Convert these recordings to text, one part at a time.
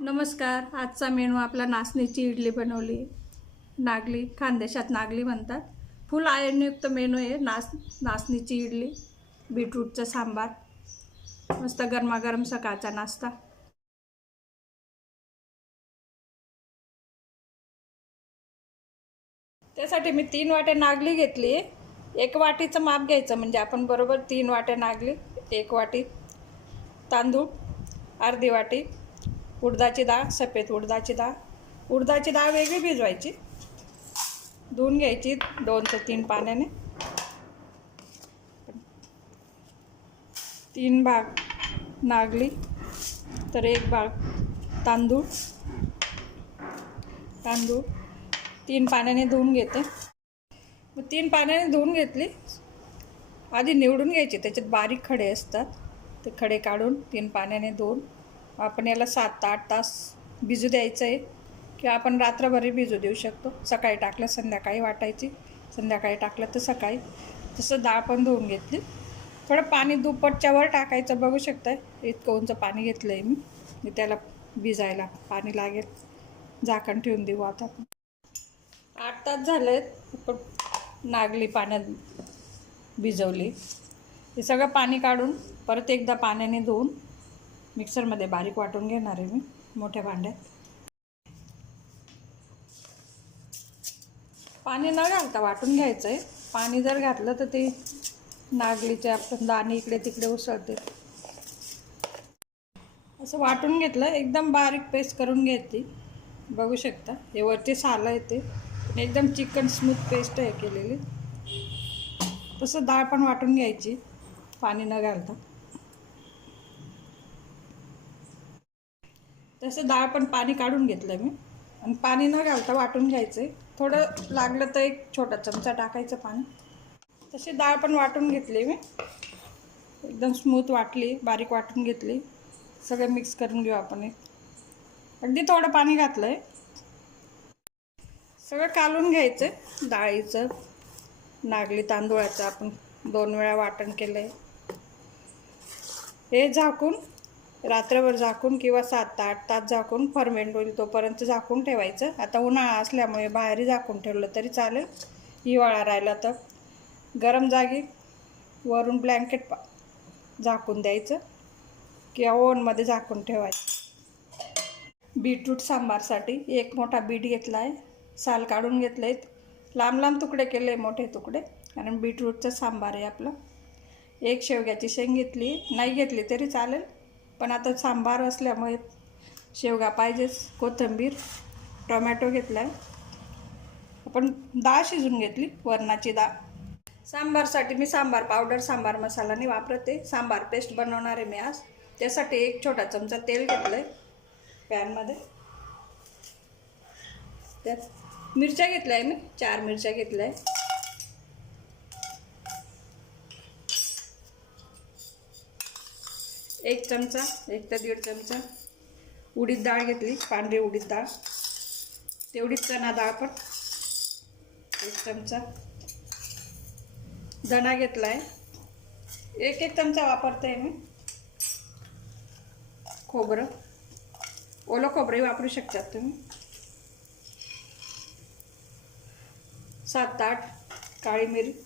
नमस्कार आजचा मेनू आपला नाचणीची इडली बनवली. नागली खानदेशात नागली म्हणतात. फुल आयर्नयुक्त मेनू आहे नाच नाचणीची इडली बीटरूटचं सांबार. मस्त गरमागरम सकाळचा नाश्ता. त्यासाठी मी तीन वाट्या नागली घेतली. एक वाटीचं माप घ्यायचं म्हणजे आपण बरोबर तीन वाट्या नागली एक वाटी तांदूळ अर्धी वाटी उडदाची डाळ सफेद उडदाची डाळ. उडदाची डाळ वेगळी भिजवायची. धुवून घ्यायची दोन ते तीन पाण्याने. तीन भाग नागली तर एक भाग तांदूळ. तांदूळ तीन पाण्याने धुवून घेते. मग तीन पाण्याने धुवून घेतली. आधी निवडून घ्यायची. त्याच्यात बारीक खडे असतात. ते खडे काढून तीन पाण्याने धुवून आपण याला सात आठ तास भिजू द्यायचं आहे किंवा आपण रात्रभरही भिजू देऊ शकतो. सकाळी टाकलं संध्याकाळी वाटायची. संध्याकाळी टाकलं तर सकाळी. तसं डाळ पण धुवून घेतली. थोडं पाणी दुप्पटच्या वर टाकायचं बघू शकताय. इतकं उंच पाणी घेतलं आहे मी. मी त्याला भिजायला पाणी लागेल. झाकण ठेवून देऊ आता आपण. आठ तास झाले आहेत पण नागली पाण्यात भिजवली. हे सगळं पाणी काढून परत एकदा पाण्याने धुवून मिक्सरमध्ये बारीक वाटून घेणार आहे मी मोठ्या भांड्यात. पाणी न घालता वाटून घ्यायचं आहे पाणी जर घातलं तर ते नागलीचे आपण दाणे इकडे तिकडे उसळते. असं वाटून घेतलं एकदम बारीक पेस्ट करून घ्यायची बघू शकता हे वरती सालं येते एकदम चिकन स्मूथ पेस्ट आहे केलेली. तसं डाळ पण वाटून घ्यायची पाणी न घालता. तसं डाळ पण पाणी काढून घेतलं मी. आणि पाणी न घालता वाटून घ्यायचं आहे थोडं लागलं तर एक छोटा चमचा टाकायचं पाणी. तशी डाळ पण वाटून घेतली मी. एकदम स्मूथ वाटली बारीक वाटून घेतली. सगळं मिक्स करून घेऊ आपण एक. अगदी थोडं पाणी घातलं आहे सगळं कालून घ्यायचं डाळीचं नागली तांदूळाचं आपण दोन वेळा वाटण केलं आहे हे झाकून रात्रभर झाकून किंवा सात ते आठ तास झाकून फर्मेंट होईल तोपर्यंत झाकून ठेवायचं. आता उन्हाळा असल्यामुळे बाहेरही झाकून ठेवलं तरी चालेल. हिवाळा राहिला तर. गरम जागी वरून ब्लँकेट पा झाकून द्यायचं. किंवा ओवनमध्ये झाकून ठेवायचं. बीटरूट सांबारसाठी एक मोठा बीट घेतला आहे साल काढून घेतले आहेत लांब लांब तुकडे केले मोठे तुकडे. कारण बीटरूटचं सांबार आहे आपलं. एक शेवग्याची शेंग घेतली नाही घेतली तरी चालेल. पण आता सांबार असल्यामुळे शेवगा पाहिजेच. कोथिंबीर टोमॅटो घेतला आहे आपण डाळ शिजून घेतली वरणाची डाळ. सांबारसाठी मी सांबार पावडर सांबार मसाला नाही वापरते. सांबार पेस्ट बनवणार आहे मी आज. त्यासाठी एक छोटा चमचा तेल घेतलं आहे पॅनमध्ये. त्यात मिरच्या घेतल्या आहे मी. चार मिरच्या घेतल्या आहे. एक चमचा एक ते दीड चमचा उडीद डाळ घेतली पांढरी उडीद डाळ. तेवढीच चणा डाळ पण. एक चमचा. धणा घेतला आहे एक एक चमचा वापरते मी. खोबरं. ओलं खोबरंही वापरू शकतात तुम्ही. सात आठ काळी मिरी.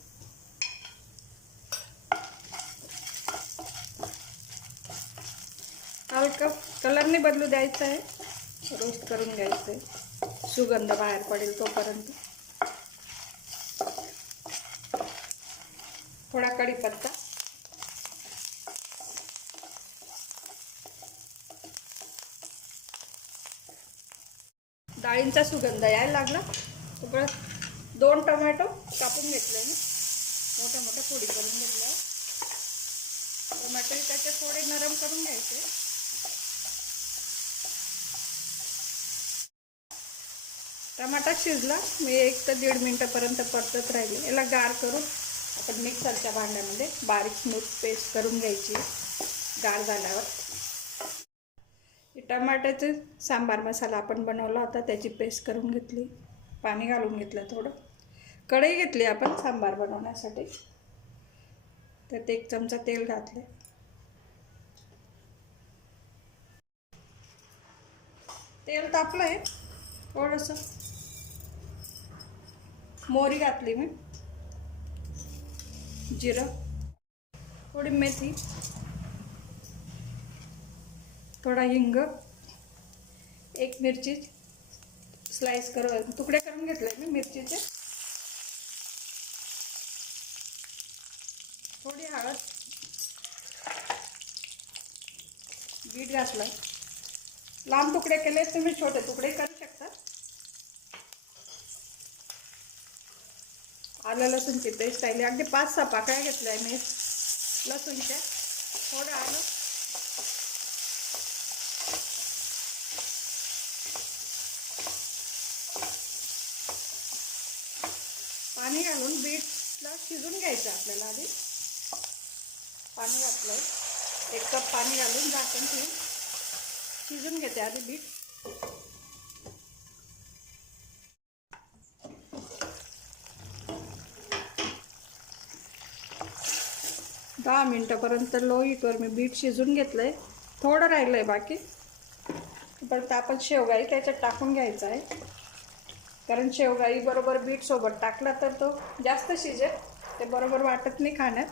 हलका कलरने बदलू द्यायचा आहे. रोस्ट करून घ्यायचं आहे. सुगंध बाहेर पडेल तोपर्यंत. थोडा कढीपत्ता. डाळींचा सुगंध यायला लागला. परत दोन टोमॅटो कापून घेतले मी. मोठ्या मोठ्या फोडी करून घेतल्या टोमॅटो त्याचे थोडे नरम करून घ्यायचे. टमाटा शिजला. मी एक तर दीड मिनटापर्यंत परतत राहिले. याला गार करून आपण मिक्सरच्या भांड्यामध्ये बारीक स्मूथ पेस्ट करून घ्यायची. गार झाल्यावर. टमाट्याचे सांबार मसाला आपण बनवला होता त्याची पेस्ट करून घेतली. पाणी घालून घेतलं थोडं. कढई घेतली आपण सांबार बनवण्यासाठी. त्यात एक चमचा तेल घातले तेल तापलं आहे थोडंसं. मोहरी घातली मी. जिरं. थोडी मेथी. थोडा हिंग. एक मिरची. स्लाइस करून तुकडे करून घेतले मी मिरचीचे. थोडी हळद. बीट घातलं. लांब तुकडे केले तुम्ही छोटे तुकडे करू शकता. आलं लसूणची पेस्ट आली. अगदी पाच सहा पाकळ्या घेतल्या मी. लसूणच्या. थोडं आलं. पाणी घालून बीटला शिजून घ्यायचं आपल्याला आधी. पाणी घातलं. एक कप पाणी घालून झाकून ठेवून शिजून घेते आधी बीट. दहा मिनटापर्यंत लो हीटवर मी बीट शिजून घेतलं आहे थोडं राहिलं आहे बाकी परत आपण शेवगाई त्याच्यात टाकून घ्यायचा आहे. कारण शेवगाई बरोबर बीटसोबत टाकला तर तो जास्त शिजेल. ते बरोबर वाटत नाही खाण्यात.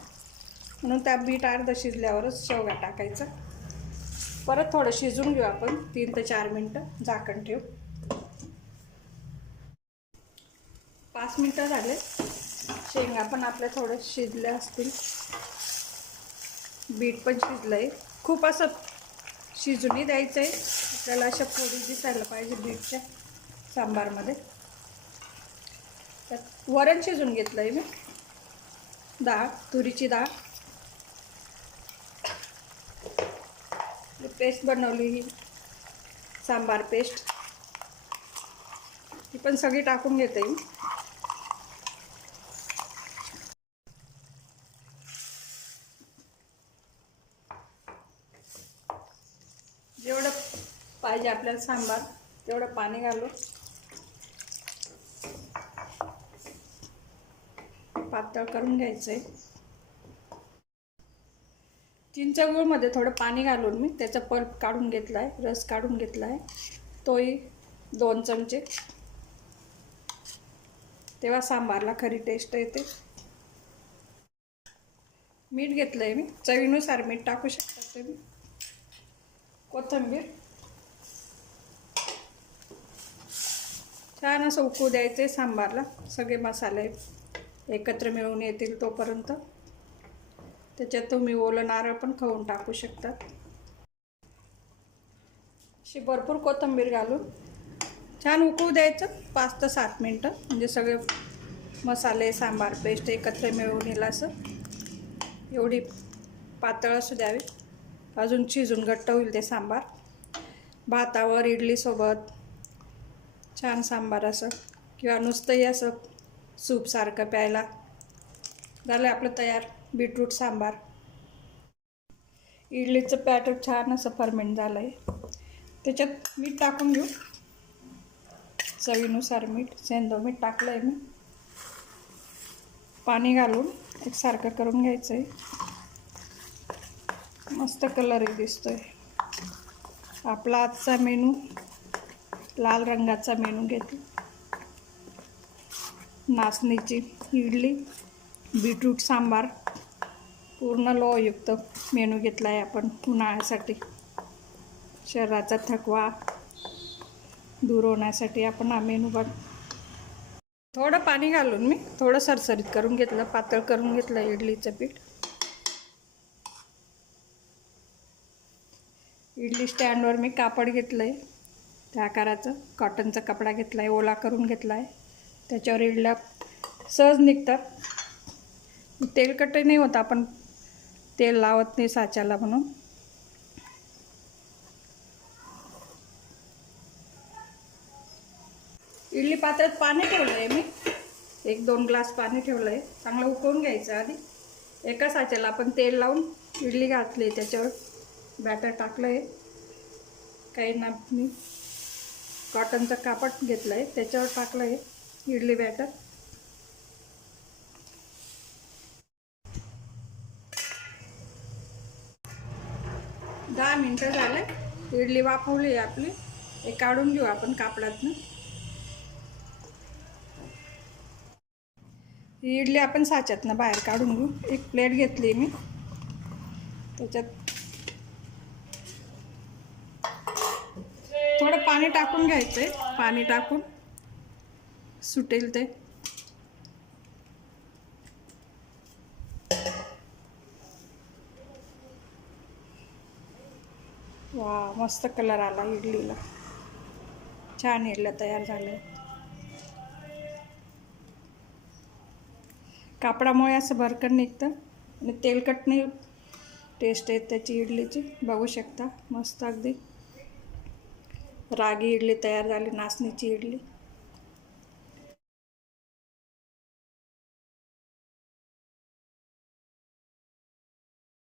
म्हणून त्या बीट अर्ध शिजल्यावरच शेवगा टाकायचा. परत थोडं शिजून घेऊ आपण. तीन ते चार मिनटं झाकण ठेवू. पाच मिनटं झाले. शेंगा पण आपल्या थोडं शिजल्या असतील. बीट पण शिजलं आहे खूप असं शिजूनही द्यायचं आहे आपल्याला अशा फोडी दिसायला पाहिजे बीटच्या सांबारमध्ये. त्यात वरण शिजून घेतलं आहे मी. डाळ तुरीची डाळ. पेस्ट बनवली ही. सांबार पेस्ट. ती पण सगळी टाकून घेते मी. जेवढं पाहिजे आपल्याला सांबार तेवढं पाणी घालू पातळ करून घ्यायचं आहे गुळमध्ये थोडं पाणी घालून मी त्याचा पल्प काढून घेतला आहे रस काढून घेतला आहे तोही दोन चमचे. तेव्हा सांबारला खरी टेस्ट येते. मीठ घेतलं आहे मी. चवीनुसार मीठ टाकू शकता तुम्ही. कोथिंबीर. छान असं उकळू आहे सांबारला. सगळे मसाले एकत्र मिळून येतील तोपर्यंत. त्याच्यात तुम्ही ओलं नारळ पण खाऊन टाकू शकतात अशी भरपूर कोथिंबीर घालून. छान उकळू द्यायचं. पाच ते सात मिनटं. म्हणजे सगळे मसाले सांबार पेस्ट एकत्र मिळून येईल असं. एवढी पातळ असू द्यावी. अजून शिजून घट्ट होईल ते सांबार. भातावर इडलीसोबत छान सांबार असं. किंवा नुसतंही असं सूपसारखं प्यायला. झालं आपलं तयार बीटरूट सांबार. इडलीचं पॅटर छान असं फर्मेंट झालं आहे त्याच्यात मीठ टाकून घेऊ. चवीनुसार मीठ सेंदो मीठ टाकलं आहे मी. पाणी घालून एकसारखं करून घ्यायचं आहे मस्त कलरही दिसतोय. आपला आजचा मेनू लाल रंगाचा मेनू घेते. नाचणीची इडली बीटरूट सांबार पूर्ण लोयुक्त मेनू घेतला आहे आपण उन्हाळ्यासाठी. शरीराचा थकवा दूर होण्यासाठी आपण हा मेनू बघ थोडं पाणी घालून मी थोडं सरसरीत करून घेतलं पातळ करून घेतलं इडलीचं पीठ. इडली स्टँडवर मी कापड घेतलं आहे त्या आकाराचं. कॉटनचा कपडा घेतला आहे ओला करून घेतला आहे त्याच्यावर इडल्या सहज निघतात. तेलकटही नाही होत आपण तेल लावत नाही साच्याला म्हणून. इडली पात्रात पाणी ठेवलं आहे मी. एक दोन ग्लास पाणी ठेवलं आहे चांगलं उकळून घ्यायचं आधी. एका साच्याला आपण तेल लावून इडली घातली त्याच्यावर. बॅटर टाकलं आहे काही ना मी कॉटनचं कापड घेतलं आहे त्याच्यावर टाकलं आहे इडली बॅटर. दहा मिनटं झाले इडली वाफवली आपली. हे काढून घेऊ आपण कापडातनं. इडली आपण साच्यातनं बाहेर काढून घेऊ. एक प्लेट घेतली मी. त्याच्यात थोडं पाणी टाकून घ्यायचं आहे पाणी टाकून सुटेल ते. वा मस्त कलर आला इडलीला. छान इडल्या तयार झाल्या. कापडामुळे असं भरकन निघतं आणि तेलकट नाही टेस्ट आहे त्याची इडलीची. बघू शकता मस्त अगदी. रागी इडली तयार झाली नाचणीची इडली.